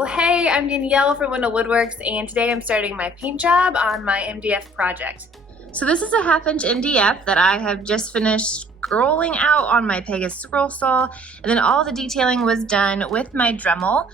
Well, hey, I'm Danielle from Wendell Woodworks, and today I'm starting my paint job on my MDF project. So this is a 1/2-inch MDF that I have just finished scrolling out on my Pegasus scroll saw, and then all the detailing was done with my Dremel.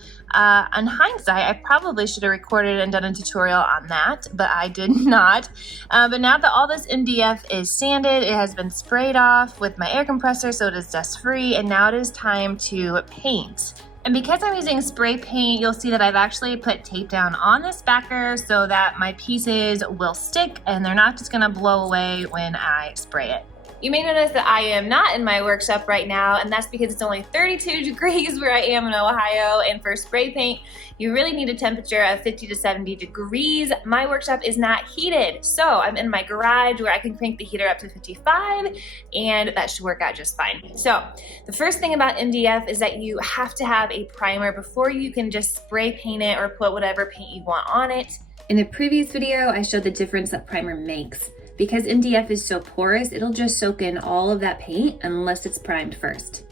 In hindsight, I probably should have recorded and done a tutorial on that, but I did not. But now that all this MDF is sanded, it has been sprayed off with my air compressor so it is dust free, and now it is time to paint. And because I'm using spray paint, you'll see that I've actually put tape down on this backer so that my pieces will stick and they're not just gonna blow away when I spray it. You may notice that I am not in my workshop right now, and that's because it's only 32 degrees where I am in Ohio, and for spray paint, you really need a temperature of 50 to 70 degrees. My workshop is not heated, so I'm in my garage where I can crank the heater up to 55, and that should work out just fine. So, the first thing about MDF is that you have to have a primer before you can just spray paint it or put whatever paint you want on it. In the previous video, I showed the difference that primer makes. Because MDF is so porous, it'll just soak in all of that paint unless it's primed first.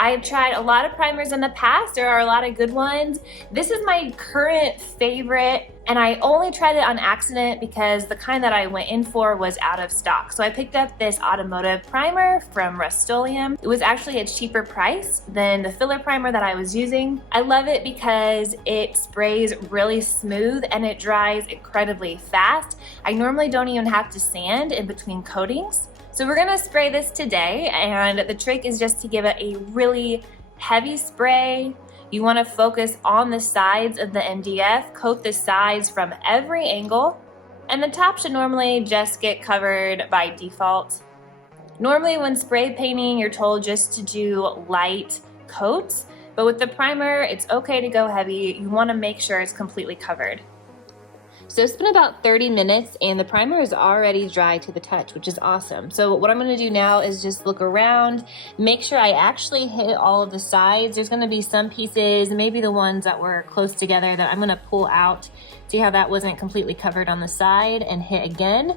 I've tried a lot of primers in the past. There are a lot of good ones. This is my current favorite, and I only tried it on accident because the kind that I went in for was out of stock. So I picked up this automotive primer from Rust-Oleum. It was actually a cheaper price than the filler primer that I was using. I love it because it sprays really smooth and it dries incredibly fast. I normally don't even have to sand in between coatings. So we're gonna spray this today, and the trick is just to give it a really heavy spray. You wanna focus on the sides of the MDF, coat the sides from every angle, and the top should normally just get covered by default. Normally when spray painting, you're told just to do light coats, but with the primer, it's okay to go heavy. You wanna make sure it's completely covered. So it's been about 30 minutes and the primer is already dry to the touch, which is awesome. So what I'm gonna do now is just look around, make sure I actually hit all of the sides. There's gonna be some pieces, maybe the ones that were close together, that I'm gonna pull out. See how that wasn't completely covered on the side, and hit again.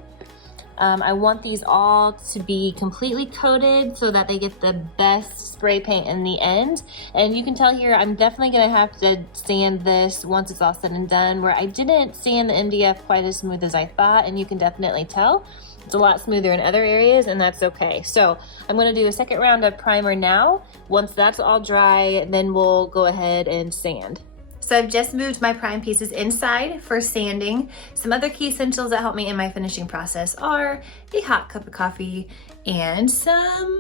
I want these all to be completely coated so that they get the best spray paint in the end. And you can tell here, I'm definitely gonna have to sand this once it's all said and done, where I didn't sand the MDF quite as smooth as I thought, and you can definitely tell. It's a lot smoother in other areas, and that's okay. So I'm gonna do a second round of primer now. Once that's all dry, then we'll go ahead and sand. So I've just moved my prime pieces inside for sanding. Some other key essentials that help me in my finishing process are a hot cup of coffee and some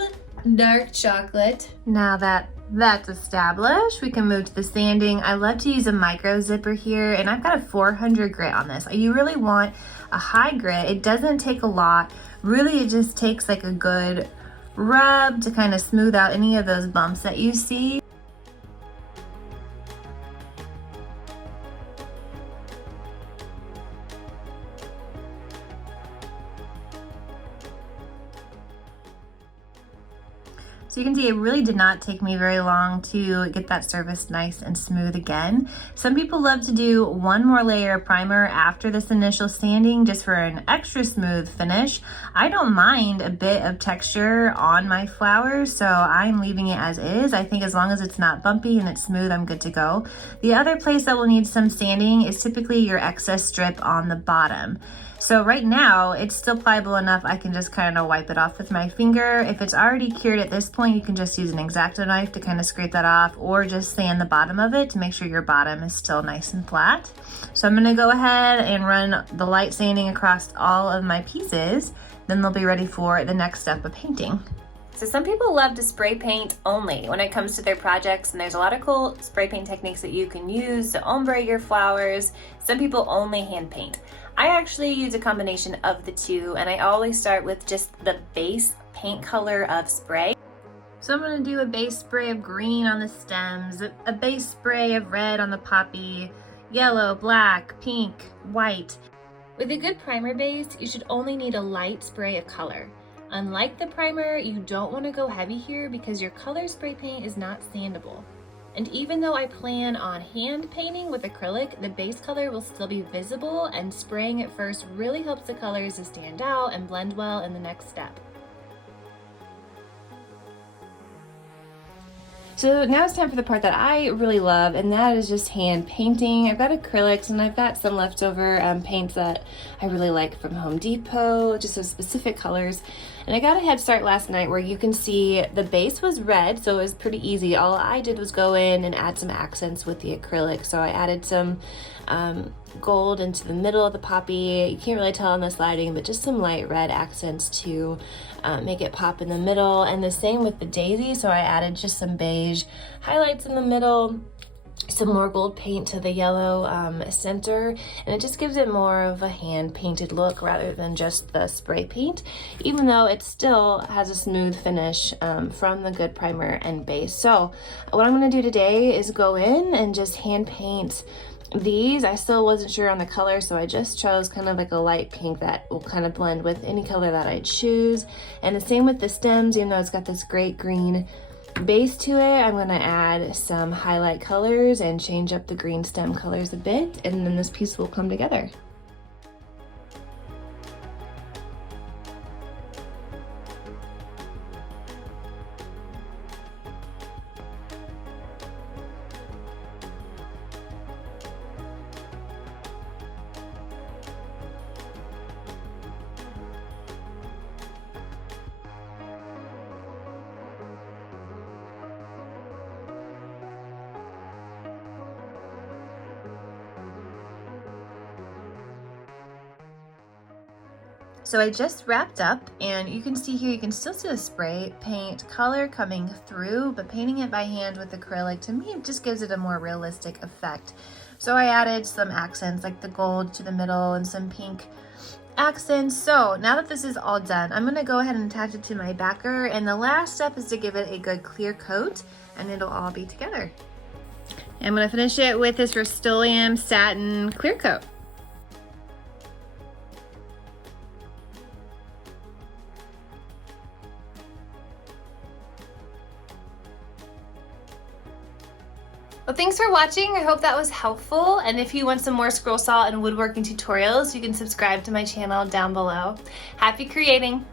dark chocolate. Now that that's established, we can move to the sanding. I love to use a micro zipper here, and I've got a 400 grit on this. You really want a high grit. It doesn't take a lot. Really, it just takes like a good rub to kind of smooth out any of those bumps that you see. So you can see it really did not take me very long to get that surface nice and smooth again. Some people love to do one more layer of primer after this initial sanding just for an extra smooth finish. I don't mind a bit of texture on my flowers, so I'm leaving it as is. I think as long as it's not bumpy and it's smooth, I'm good to go. The other place that will need some sanding is typically your excess strip on the bottom. So right now, it's still pliable enough I can just kind of wipe it off with my finger. If it's already cured at this point, you can just use an X-Acto knife to kind of scrape that off, or just sand the bottom of it to make sure your bottom is still nice and flat. So I'm gonna go ahead and run the light sanding across all of my pieces, then they'll be ready for the next step of painting. So some people love to spray paint only when it comes to their projects, and there's a lot of cool spray paint techniques that you can use to ombre your flowers. Some people only hand paint. I actually use a combination of the two, and I always start with just the base paint color of spray. So I'm gonna do a base spray of green on the stems, a base spray of red on the poppy, yellow, black, pink, white. With a good primer base, you should only need a light spray of color. Unlike the primer, you don't want to go heavy here because your color spray paint is not sandable. And even though I plan on hand painting with acrylic, the base color will still be visible, and spraying it first really helps the colors to stand out and blend well in the next step. So now it's time for the part that I really love, and that is just hand painting. I've got acrylics and I've got some leftover paints that I really like from Home Depot, just some specific colors. And I got a head start last night where you can see the base was red, so it was pretty easy. All I did was go in and add some accents with the acrylic. So I added some gold into the middle of the poppy. You can't really tell on this lighting, but just some light red accents to make it pop in the middle. And the same with the daisy, so I added just some beige highlights in the middle, some more gold paint to the yellow center, and it just gives it more of a hand painted look rather than just the spray paint, even though it still has a smooth finish from the good primer and base. So what I'm going to do today is go in and just hand paint these. I still wasn't sure on the color, so I just chose kind of like a light pink that will kind of blend with any color that I choose. And the same with the stems, even though it's got this great green base to it, I'm going to add some highlight colors and change up the green stem colors a bit, and then this piece will come together. So I just wrapped up, and you can see here, you can still see the spray paint color coming through, but painting it by hand with acrylic, to me, it just gives it a more realistic effect. So I added some accents like the gold to the middle and some pink accents. So now that this is all done, I'm gonna go ahead and attach it to my backer, and the last step is to give it a good clear coat, and it'll all be together. And I'm gonna finish it with this Rust-Oleum satin clear coat. Well, thanks for watching. I hope that was helpful. And if you want some more scroll saw and woodworking tutorials, you can subscribe to my channel down below. Happy creating!